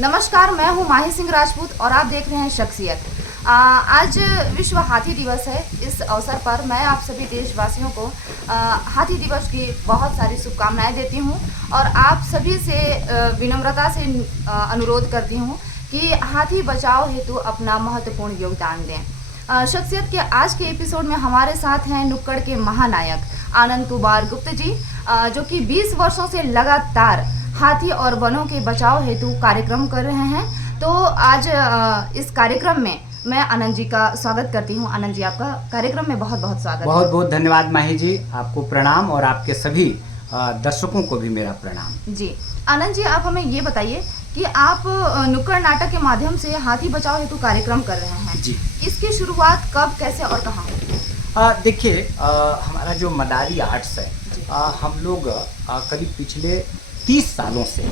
नमस्कार, मैं हूं माही सिंह राजपूत और आप देख रहे हैं शख्सियत। आज विश्व हाथी दिवस है। इस अवसर पर मैं आप सभी देशवासियों को हाथी दिवस की बहुत सारी शुभकामनाएं देती हूं और आप सभी से विनम्रता से अनुरोध करती हूं कि हाथी बचाओ हेतु अपना महत्वपूर्ण योगदान दें। शख्सियत के आज के एपिसोड में हमारे साथ हैं नुक्कड़ के महानायक आनंद कुमार गुप्ता जी, जो कि 20 वर्षों से लगातार हाथी और वनों के बचाव हेतु कार्यक्रम कर रहे हैं। तो आज इस कार्यक्रम में मैं आनंद जी का स्वागत करती हूं। आनंद जी, आपका कार्यक्रम में बहुत बहुत स्वागत। बहुत बहुत धन्यवाद माही जी, आपको प्रणाम और आपके सभी दर्शकों को भी मेरा प्रणाम। जी आनंद जी, आप हमें ये बताइए कि आप नुक्कड़ नाटक के माध्यम से हाथी बचाव हेतु कार्यक्रम कर रहे हैं जी। इसकी शुरुआत कब, कैसे और कहाँ? देखिए, हमारा जो मदारी आर्ट्स है, हम लोग करीब पिछले 30 सालों से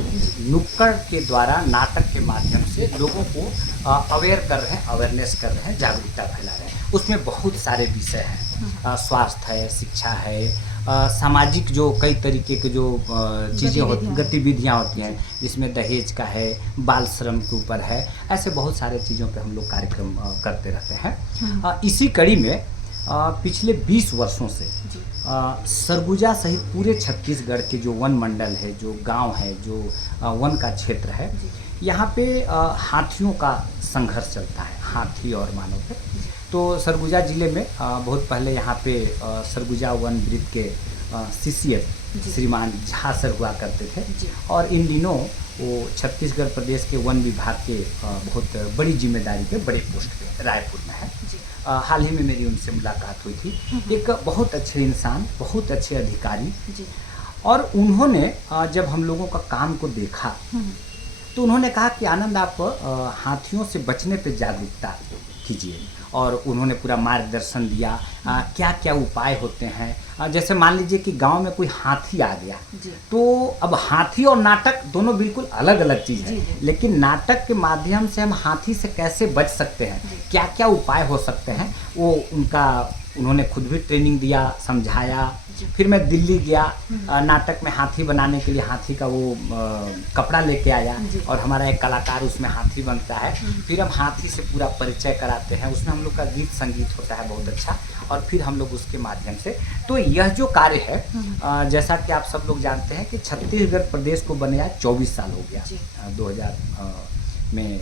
नुक्कड़ के द्वारा नाटक के माध्यम से लोगों को अवेयर कर रहे हैं, अवेयरनेस कर रहे हैं, जागरूकता फैला रहे हैं। उसमें बहुत सारे विषय हैं, स्वास्थ्य है, शिक्षा है, सामाजिक जो कई तरीके के जो चीज़ें होती, गतिविधियाँ होती हैं, जिसमें दहेज का है, बाल श्रम के ऊपर है, ऐसे बहुत सारे चीज़ों पे हम लोग कार्यक्रम करते रहते हैं। इसी कड़ी में पिछले 20 वर्षों से सरगुजा सहित पूरे छत्तीसगढ़ के जो वन मंडल है, जो गांव है, जो वन का क्षेत्र है, यहाँ पे हाथियों का संघर्ष चलता है, हाथी और मानव पे। तो सरगुजा जिले में बहुत पहले यहाँ पे सरगुजा वन वृत्त के CCF श्रीमान झा सर हुआ करते थे और इन दिनों वो छत्तीसगढ़ प्रदेश के वन विभाग के बहुत बड़ी जिम्मेदारी पे, बड़े पोस्ट पे रायपुर में है। हाल ही में मेरी उनसे मुलाकात हुई थी। एक बहुत अच्छे इंसान, बहुत अच्छे अधिकारी, और उन्होंने जब हम लोगों का काम को देखा तो उन्होंने कहा कि आनंद, आप हाथियों से बचने पे जागरूकता कीजिए, और उन्होंने पूरा मार्गदर्शन दिया क्या क्या उपाय होते हैं। जैसे मान लीजिए कि गांव में कोई हाथी आ गया, तो अब हाथी और नाटक दोनों बिल्कुल अलग अलग चीज़ है, लेकिन नाटक के माध्यम से हम हाथी से कैसे बच सकते हैं, क्या क्या उपाय हो सकते हैं, वो उन्होंने खुद भी ट्रेनिंग दिया, समझाया। फिर मैं दिल्ली गया, नाटक में हाथी बनाने के लिए हाथी का वो कपड़ा लेके आया और हमारा एक कलाकार उसमें हाथी बनता है। फिर हम हाथी से पूरा परिचय कराते हैं, उसमें हम लोग का गीत संगीत होता है बहुत अच्छा, और फिर हम लोग उसके माध्यम से। तो यह जो कार्य है, जैसा कि आप सब लोग जानते हैं कि छत्तीसगढ़ प्रदेश को बने आज 24 साल हो गया। 2000 में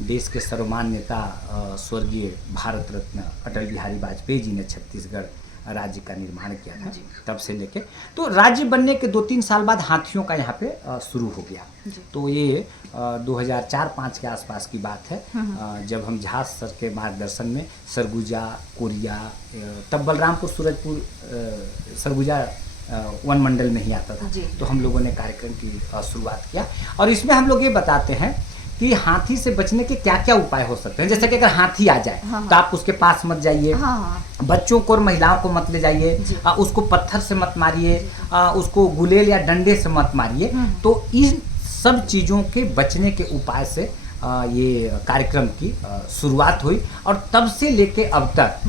देश के सर्वमान्य नेता स्वर्गीय भारत रत्न अटल बिहारी वाजपेयी जी ने छत्तीसगढ़ राज्य का निर्माण किया था। तब से लेके तो राज्य बनने के 2-3 साल बाद हाथियों का यहाँ पे शुरू हो गया। तो ये 2004-05 के आसपास की बात है, जब हम झा सर के मार्गदर्शन में सरगुजा, कोरिया, तब बलरामपुर, सूरजपुर सरगुजा वन मंडल में ही आता था। तो हम लोगों ने कार्यक्रम की शुरुआत किया, और इसमें हम लोग ये बताते हैं कि हाथी से बचने के क्या क्या उपाय हो सकते हैं। जैसे कि अगर हाथी आ जाए तो आप उसके पास मत जाइए, बच्चों को और महिलाओं को मत ले जाइए, उसको पत्थर से मत मारिए, उसको गुलेल या डंडे से मत मारिए। तो इन सब चीज़ों के बचने के उपाय से ये कार्यक्रम की शुरुआत हुई, और तब से लेके अब तक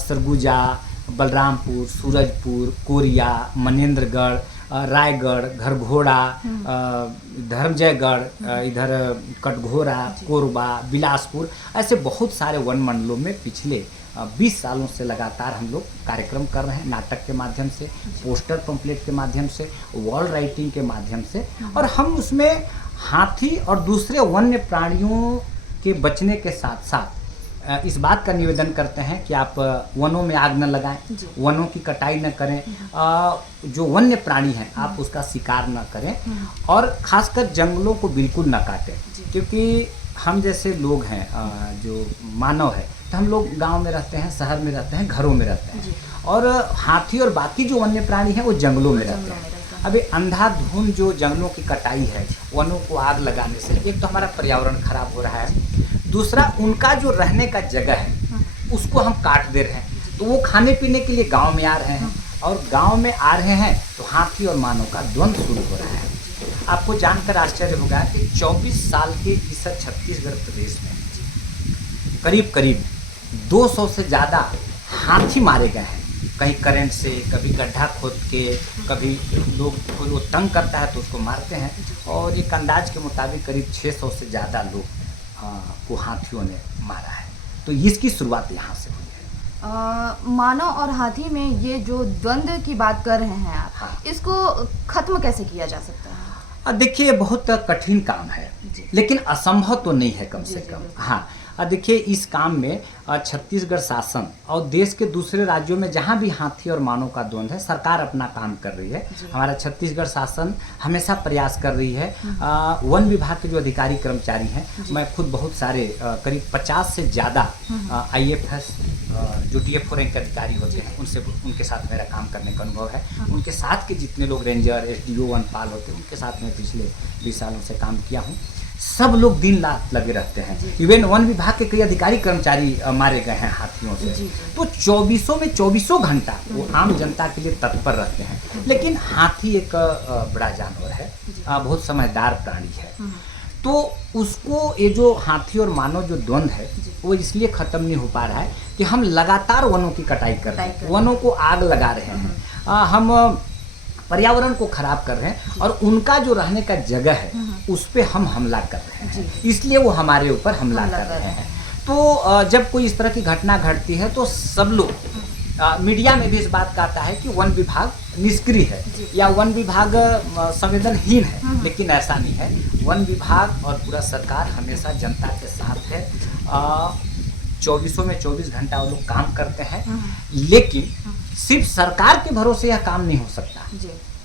सरगुजा, बलरामपुर, सूरजपुर, कोरिया, मनेन्द्रगढ़, रायगढ़, घरघोड़ा, धर्मजयगढ़, इधर कटघोरा, कोरबा, बिलासपुर, ऐसे बहुत सारे वन मंडलों में पिछले 20 सालों से लगातार हम लोग कार्यक्रम कर रहे हैं, नाटक के माध्यम से, पोस्टर पंपलेट के माध्यम से, वॉल राइटिंग के माध्यम से। और हम उसमें हाथी और दूसरे वन्य प्राणियों के बचने के साथ साथ इस बात का निवेदन करते हैं कि आप वनों में आग न लगाएं, वनों की कटाई न करें, जो वन्य प्राणी हैं आप उसका शिकार न करें, और खासकर जंगलों को बिल्कुल न काटें। क्योंकि हम जैसे लोग हैं, जो मानव है, तो हम लोग गांव में रहते हैं, शहर में रहते हैं, घरों में रहते हैं, और हाथी और बाकी जो वन्य प्राणी हैं वो जंगलों में रहते हैं। अभी अंधाधुंध जो जंगलों की कटाई है, वनों को आग लगाने से एक तो हमारा पर्यावरण खराब हो रहा है, दूसरा उनका जो रहने का जगह है उसको हम काट दे रहे हैं। तो वो खाने पीने के लिए गांव में आ रहे हैं, और गांव में आ रहे हैं तो हाथी और मानव का द्वंद्व शुरू हो रहा है। आपको जानकर आश्चर्य होगा कि 24 साल के इस छत्तीसगढ़ प्रदेश में करीब करीब 200 से ज़्यादा हाथी मारे गए हैं। कहीं करंट से, कभी गड्ढा खोद के, कभी लोग कोई वो तंग करता है तो उसको मारते हैं। और एक अंदाज के मुताबिक करीब 600 से ज़्यादा लोग को हाथियों ने मारा है। तो इसकी शुरुआत यहाँ से हुई है। मानव और हाथी में ये जो द्वंद्व की बात कर रहे हैं आप, हाँ। इसको खत्म कैसे किया जा सकता है? देखिए बहुत कठिन काम है, लेकिन असंभव तो नहीं है कम से जी, कम। बिल्कुल। हाँ, देखिए इस काम में छत्तीसगढ़ शासन और देश के दूसरे राज्यों में जहाँ भी हाथी और मानव का द्वंद्व है, सरकार अपना काम कर रही है। हमारा छत्तीसगढ़ शासन हमेशा प्रयास कर रही है। वन विभाग के जो अधिकारी कर्मचारी हैं, मैं खुद बहुत सारे करीब 50 से ज़्यादा IFS जो DF रैंक के अधिकारी होते हैं उनसे, उनके साथ मेरा काम करने का अनुभव है। उनके साथ के जितने लोग रेंजर, SDO, वनपाल होते हैं, उनके साथ मैं पिछले 20 सालों से काम किया हूँ। सब लोग दिन रात लगे रहते हैं। इवन वन विभाग के कई अधिकारी कर्मचारी मारे गए हैं हाथियों से। तो 24 में 24 घंटा वो आम जनता के लिए तत्पर रहते हैं। लेकिन हाथी एक बड़ा जानवर है, बहुत समझदार प्राणी है। तो उसको ये जो हाथी और मानव जो द्वंद्व है वो इसलिए ख़त्म नहीं हो पा रहा है कि हम लगातार वनों की कटाई कर रहे हैं, वनों को आग लगा रहे हैं, हम पर्यावरण को खराब कर रहे हैं और उनका जो रहने का जगह है उस पर हम हमला कर रहे हैं, इसलिए वो हमारे ऊपर हमला कर रहे हैं। तो जब कोई इस तरह की घटना घटती है तो सब लोग, मीडिया में भी इस बात का आता है कि वन विभाग निष्क्रिय है या वन विभाग संवेदनहीन है, लेकिन ऐसा नहीं है। वन विभाग और पूरा सरकार हमेशा जनता के साथ है। 24 में 24 घंटा वो लोग काम करते हैं, लेकिन सिर्फ सरकार के भरोसे यह काम नहीं हो सकता।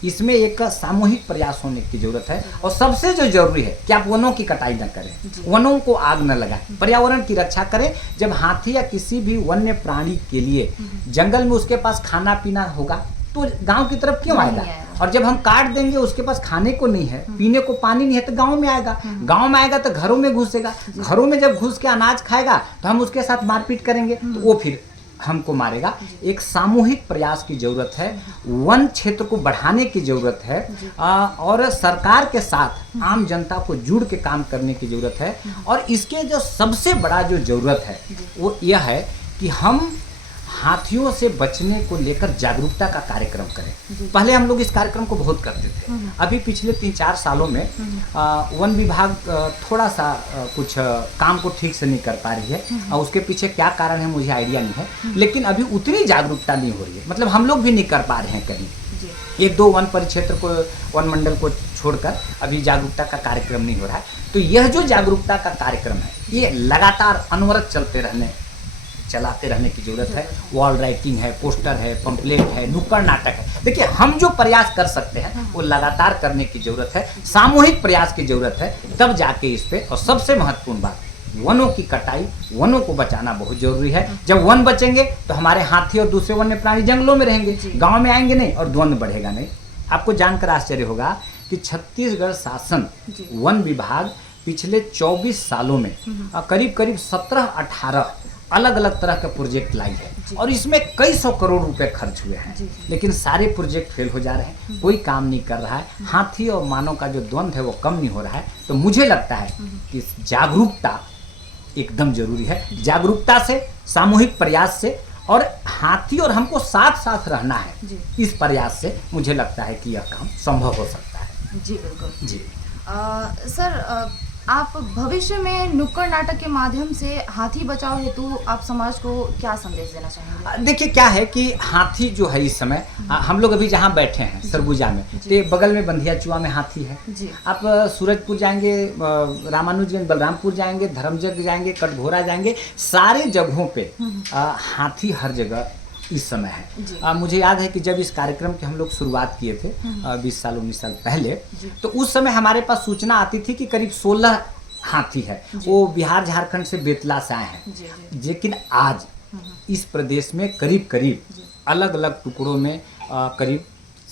इसमें एक सामूहिक प्रयास होने की जरूरत है। और सबसे जो जरूरी है कि आप वनों की कटाई न करें, वनों को आग न लगाएं, पर्यावरण की रक्षा करें। जब हाथी या किसी भी वन्य प्राणी के लिए जंगल में उसके पास खाना पीना होगा तो गांव की तरफ क्यों आएगा? और जब हम काट देंगे, उसके पास खाने को नहीं है, पीने को पानी नहीं है, तो गांव में आएगा। गांव में आएगा तो घरों में घुसेगा, घरों में जब घुस के अनाज खाएगा तो हम उसके साथ मारपीट करेंगे, तो वो फिर हमको मारेगा। एक सामूहिक प्रयास की जरूरत है, वन क्षेत्र को बढ़ाने की जरूरत है, और सरकार के साथ आम जनता को जुड़ के काम करने की जरूरत है। और इसके जो सबसे बड़ा जो जरूरत है वो यह है कि हम हाथियों से बचने को लेकर जागरूकता का कार्यक्रम करें। पहले हम लोग इस कार्यक्रम को बहुत करते थे, अभी पिछले 3-4 सालों में वन विभाग थोड़ा सा कुछ काम को ठीक से नहीं कर पा रही है, और उसके पीछे क्या कारण है मुझे आइडिया नहीं है। लेकिन अभी उतनी जागरूकता नहीं हो रही है, मतलब हम लोग भी नहीं कर पा रहे हैं कहीं। 1-2 वन परिक्षेत्र को, वन मंडल को छोड़कर अभी जागरूकता का कार्यक्रम नहीं हो रहा है। तो यह जो जागरूकता का कार्यक्रम है ये लगातार अनवरत चलाते रहने की जरूरत है। वॉल राइटिंग है, पोस्टर है, पंपलेट है, नुक्कड़ नाटक है। देखिए हम जो प्रयास कर सकते हैं वो लगातार करने की जरूरत है, सामूहिक प्रयास की जरूरत है, तब जाके इस पे। और सबसे महत्वपूर्ण बात, वनों की कटाई, वनों को बचाना बहुत जरूरी है। जब वन बचेंगे तो हमारे हाथी और दूसरे वन्य प्राणी जंगलों में रहेंगे, गाँव में आएंगे नहीं, और द्वंद्व बढ़ेगा नहीं। आपको जानकर आश्चर्य होगा कि छत्तीसगढ़ शासन वन विभाग पिछले 24 सालों में करीब 17-18 अलग अलग तरह के प्रोजेक्ट लाई है, और इसमें कई 100 करोड़ रुपए खर्च हुए हैं। लेकिन सारे प्रोजेक्ट फेल हो जा रहे हैं, कोई काम नहीं कर रहा है। हाथी और मानव का जो द्वंद्व है वो कम नहीं हो रहा है। तो मुझे लगता है कि जागरूकता एकदम जरूरी है। जागरूकता से, सामूहिक प्रयास से, और हाथी और हमको साथ साथ रहना है, इस प्रयास से मुझे लगता है कि यह काम संभव हो सकता है। जी बिल्कुल जी। सर, आप भविष्य में नुक्कड़ नाटक के माध्यम से हाथी बचाओ हेतु आप समाज को क्या संदेश देना चाहेंगे? देखिए क्या है कि हाथी जो है इस समय, हम लोग अभी जहाँ बैठे हैं सरगुजा में, तो बगल में बंधियाचुआ में हाथी है। आप सूरजपुर जाएंगे, रामानुजगंज, बलरामपुर जाएंगे, धर्मजग जाएंगे, कटघोरा जाएंगे, सारे जगहों पे हाथी हर जगह इस समय है। मुझे याद है कि जब इस कार्यक्रम की हम लोग शुरुआत किए थे 20 साल 19 साल पहले, तो उस समय हमारे पास सूचना आती थी कि करीब 16 हाथी है, वो बिहार झारखंड से बेतला से आए हैं। लेकिन आज इस प्रदेश में करीब अलग अलग टुकड़ों में करीब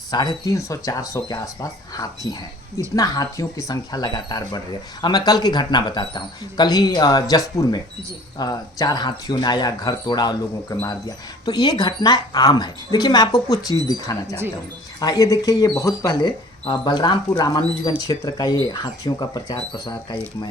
350-400 के आसपास हाथी हैं। इतना हाथियों की संख्या लगातार बढ़ रही है। अब मैं कल की घटना बताता हूँ। कल ही जसपुर में 4 हाथियों ने आया, घर तोड़ा और लोगों को मार दिया। तो ये घटनाएं आम है। देखिए मैं आपको कुछ चीज़ दिखाना चाहता हूँ। ये देखिए, ये बहुत पहले बलरामपुर रामानुजगंज क्षेत्र का ये हाथियों का प्रचार प्रसार का एक मैं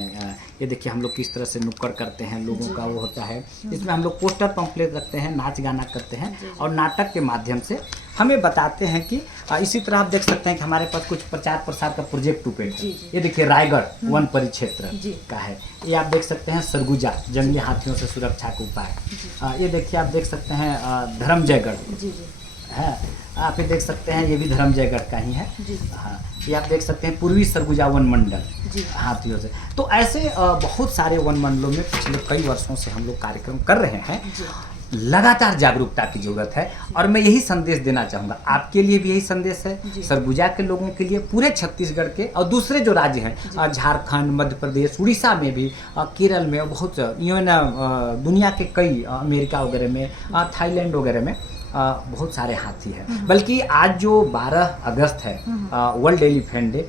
ये देखिए हम लोग किस तरह से नुक्कड़ करते हैं, लोगों का वो होता है। इसमें हम लोग पोस्टर पंपलेट रखते हैं, नाच गाना करते हैं और नाटक के माध्यम से हमें बताते हैं कि इसी तरह आप देख सकते हैं कि हमारे पास कुछ प्रचार प्रसार का प्रोजेक्ट उपे ये देखिए रायगढ़ वन परिक्षेत्र का है। ये आप देख सकते हैं सरगुजा जंगली हाथियों से सुरक्षा का उपाय। ये देखिए आप देख सकते हैं धर्मजयगढ़ है, आप ये देख सकते हैं ये भी धर्मजयगढ़ का ही है। हाँ, ये आप देख सकते हैं पूर्वी सरगुजा वन मंडल हाथियों से। तो ऐसे बहुत सारे वन मंडलों में पिछले कई वर्षों से हम लोग कार्यक्रम कर रहे हैं। लगातार जागरूकता की जरूरत है और मैं यही संदेश देना चाहूँगा, आपके लिए भी यही संदेश है, सरगुजा के लोगों के लिए, पूरे छत्तीसगढ़ के और दूसरे जो राज्य हैं झारखंड, मध्य प्रदेश, उड़ीसा में भी, केरल में, बहुत दुनिया के कई, अमेरिका वगैरह में, थाईलैंड वगैरह में बहुत सारे हाथी हैं। बल्कि आज जो 12 अगस्त है वर्ल्ड एलिफेंट डे,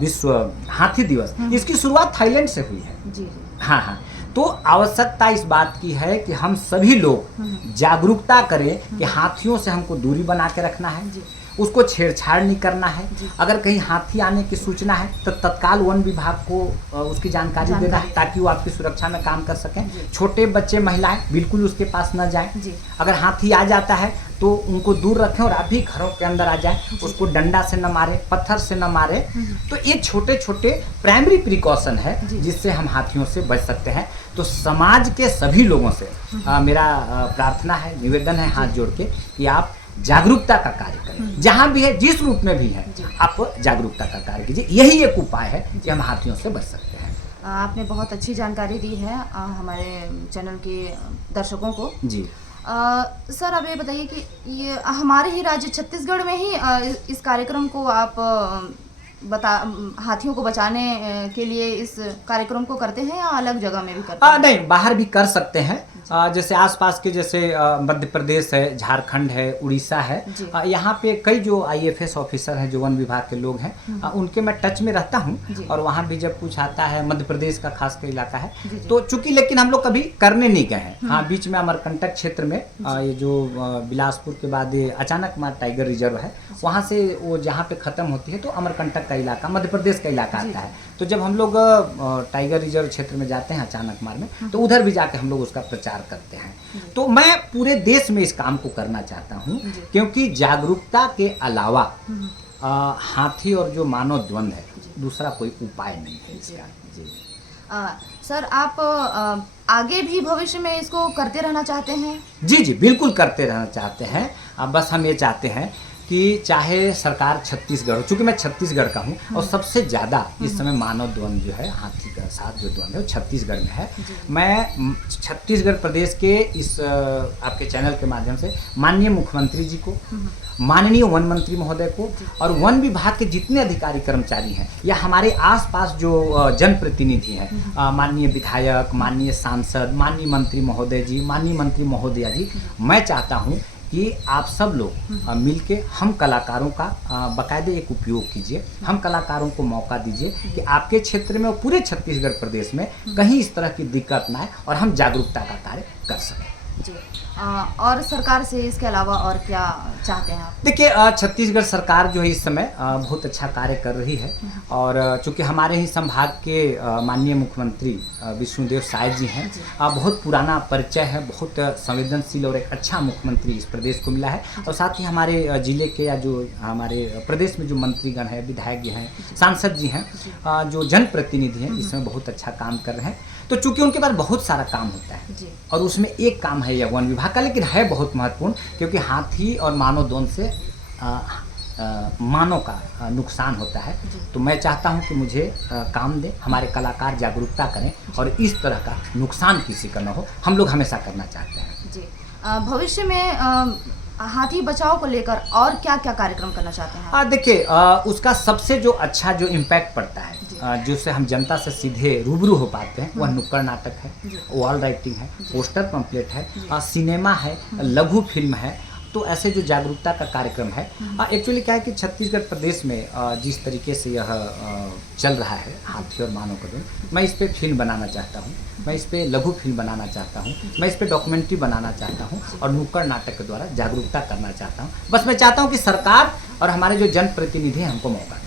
विश्व हाथी दिवस, इसकी शुरुआत थाईलैंड से हुई है। हाँ हाँ, तो आवश्यकता इस बात की है कि हम सभी लोग जागरूकता करें कि हाथियों से हमको दूरी बना के रखना है, उसको छेड़छाड़ नहीं करना है। अगर कहीं हाथी आने की सूचना है तो तत्काल वन विभाग को उसकी जानकारी देना है ताकि वो आपकी सुरक्षा में काम कर सकें। छोटे बच्चे, महिलाएं बिल्कुल उसके पास न जाएं। अगर हाथी आ जाता है तो उनको दूर रखें और आप भी घरों के अंदर आ जाएं। उसको डंडा से न मारे, पत्थर से न मारे। तो ये छोटे छोटे प्राइमरी प्रिकॉशन है जिससे हम हाथियों से बच सकते हैं। तो समाज के सभी लोगों से मेरा प्रार्थना है, निवेदन है हाथ जोड़ के कि आप जागरूकता का कार्य करें, जहाँ भी है, जिस रूप में भी है, आप जागरूकता का कार्य कीजिए। यही एक उपाय है कि हम हाथियों से बच सकते हैं। आपने बहुत अच्छी जानकारी दी है हमारे चैनल के दर्शकों को। जी सर, अब ये बताइए कि ये हमारे ही राज्य छत्तीसगढ़ में ही इस कार्यक्रम को आप हाथियों को बचाने के लिए इस कार्यक्रम को करते हैं या अलग जगह में भी करते हैं? नहीं, बाहर भी कर सकते हैं। जैसे आसपास के, जैसे मध्य प्रदेश है, झारखंड है, उड़ीसा है, यहाँ पे कई जो IAFS ऑफिसर हैं, जो वन विभाग के लोग हैं, उनके मैं टच में रहता हूँ। और वहाँ भी जब कुछ आता है, मध्य प्रदेश का खास कर इलाका है, तो चूंकि लेकिन हम लोग कभी करने नहीं गए हैं। हाँ, बीच में अमरकंटक क्षेत्र में ये जो बिलासपुर के बाद ये अचानक मार टाइगर रिजर्व है, वहाँ से वो जहाँ पे खत्म होती है तो अमरकंटक का इलाका मध्य प्रदेश का इलाका आता है। तो जब हम लोग टाइगर रिजर्व क्षेत्र में जाते हैं अचानक मार में, तो उधर भी जाके हम लोग उसका प्रचार करते हैं। तो मैं पूरे देश में इस काम को करना चाहता हूँ क्योंकि जागरूकता के अलावा हाथी और जो मानव द्वंद है, दूसरा कोई उपाय नहीं है इसका। जी सर, आप आगे भी भविष्य में इसको करते रहना चाहते हैं? जी जी, बिल्कुल करते रहना चाहते हैं। बस हम ये चाहते हैं कि चाहे सरकार छत्तीसगढ़, चूँकि मैं छत्तीसगढ़ का हूँ और सबसे ज़्यादा इस समय मानव द्वंद जो है, हाथी का साथ जो द्वंद है वो छत्तीसगढ़ में है। मैं छत्तीसगढ़ प्रदेश के इस आपके चैनल के माध्यम से माननीय मुख्यमंत्री जी को, माननीय वन मंत्री महोदय को और वन विभाग के जितने अधिकारी कर्मचारी हैं या हमारे आसपास जो जनप्रतिनिधि हैं, माननीय विधायक, माननीय सांसद, माननीय मंत्री महोदय जी, माननीय मंत्री महोदया जी, मैं चाहता हूँ कि आप सब लोग मिलके हम कलाकारों का बाकायदे एक उपयोग कीजिए। हम कलाकारों को मौका दीजिए कि आपके क्षेत्र में और पूरे छत्तीसगढ़ प्रदेश में कहीं इस तरह की दिक्कत ना आए और हम जागरूकता का कार्य कर सकें। जी, और सरकार से इसके अलावा और क्या चाहते हैं आप? देखिए, छत्तीसगढ़ सरकार जो है इस समय बहुत अच्छा कार्य कर रही है और चूँकि हमारे ही संभाग के माननीय मुख्यमंत्री विष्णुदेव साय जी हैं, बहुत पुराना परिचय है, बहुत संवेदनशील और एक अच्छा मुख्यमंत्री इस प्रदेश को मिला है। और साथ ही हमारे जिले के या जो हमारे प्रदेश में जो मंत्रीगण हैं, विधायक जी हैं, सांसद जी हैं, जो जनप्रतिनिधि हैं, इसमें बहुत अच्छा काम कर रहे हैं। तो चूंकि उनके पास बहुत सारा काम होता है और उसमें एक काम है यह वन विभाग का, लेकिन है बहुत महत्वपूर्ण, क्योंकि हाथी और मानव द्वंद से मानव का नुकसान होता है। तो मैं चाहता हूं कि मुझे काम दे, हमारे कलाकार जागरूकता करें और इस तरह का नुकसान किसी का न हो, हम लोग हमेशा करना चाहते हैं। जी, भविष्य में हाथी बचाव को लेकर और क्या क्या कार्यक्रम करना चाहते हैं? देखिए, उसका सबसे जो अच्छा जो इम्पैक्ट पड़ता है, जिससे हम जनता से सीधे रूबरू हो पाते हैं, वह नुक्कड़ नाटक है, वॉल राइटिंग है, पोस्टर पंपलेट है, सिनेमा है, लघु फिल्म है। तो ऐसे जो जागरूकता का कार्यक्रम है, एक्चुअली क्या है कि छत्तीसगढ़ प्रदेश में जिस तरीके से यह चल रहा है हाथी और मानव का द्वंद, मैं इस पर फिल्म बनाना चाहता हूँ, मैं इस पर लघु फिल्म बनाना चाहता हूँ, मैं इस पर डॉक्यूमेंट्री बनाना चाहता हूँ और नुक्कड़ नाटक के द्वारा जागरूकता करना चाहता हूँ। बस मैं चाहता हूँ कि सरकार और हमारे जो जनप्रतिनिधि हैं हमको मौका दें।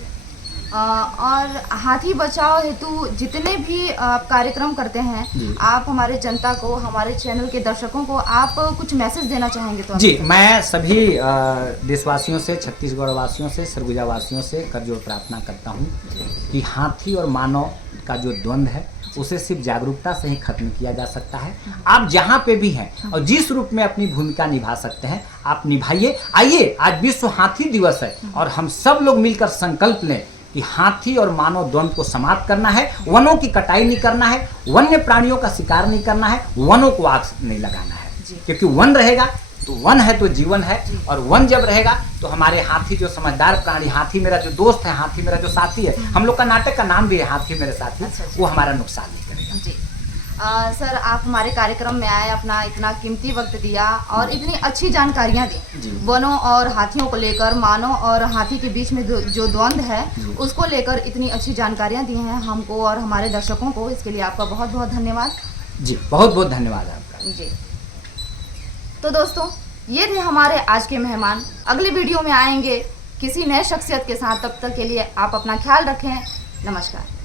और हाथी बचाओ हेतु जितने भी आप कार्यक्रम करते हैं, जी। आप हमारे जनता को, हमारे चैनल के दर्शकों को आप कुछ मैसेज देना चाहेंगे तो आप जी, मैं सभी देशवासियों से, छत्तीसगढ़ वासियों से, सरगुजा वासियों से करजोड़ प्रार्थना करता हूँ कि हाथी और मानव का जो द्वंद्व है उसे सिर्फ जागरूकता से ही खत्म किया जा सकता है। आप जहाँ पे भी हैं और जिस रूप में अपनी भूमिका निभा सकते हैं आप निभाइए। आइए, आज विश्व हाथी दिवस है और हम सब लोग मिलकर संकल्प लें कि हाथी और मानव द्वंद्व को समाप्त करना है, वनों की कटाई नहीं करना है, वन्य प्राणियों का शिकार नहीं करना है, वनों को आग नहीं लगाना है। क्योंकि वन रहेगा तो वन है तो जीवन है, और वन जब रहेगा तो हमारे हाथी जो समझदार प्राणी, हाथी मेरा जो दोस्त है, हाथी मेरा जो साथी है, हम लोग का नाटक का नाम भी है हाथी मेरे साथी, वो हमारा नुकसान नहीं करेगा। जी सर, आप हमारे कार्यक्रम में आए, अपना इतना कीमती वक्त दिया और इतनी अच्छी जानकारियाँ दी वनों और हाथियों को लेकर, मानव और हाथी के बीच में जो द्वंद्व है उसको लेकर इतनी अच्छी जानकारियाँ दी हैं हमको और हमारे दर्शकों को। इसके लिए आपका बहुत बहुत धन्यवाद। जी, बहुत बहुत धन्यवाद आपका। जी, तो दोस्तों ये थे हमारे आज के मेहमान। अगली वीडियो में आएंगे किसी नए शख्सियत के साथ। तब तक के लिए आप अपना ख्याल रखें। नमस्कार।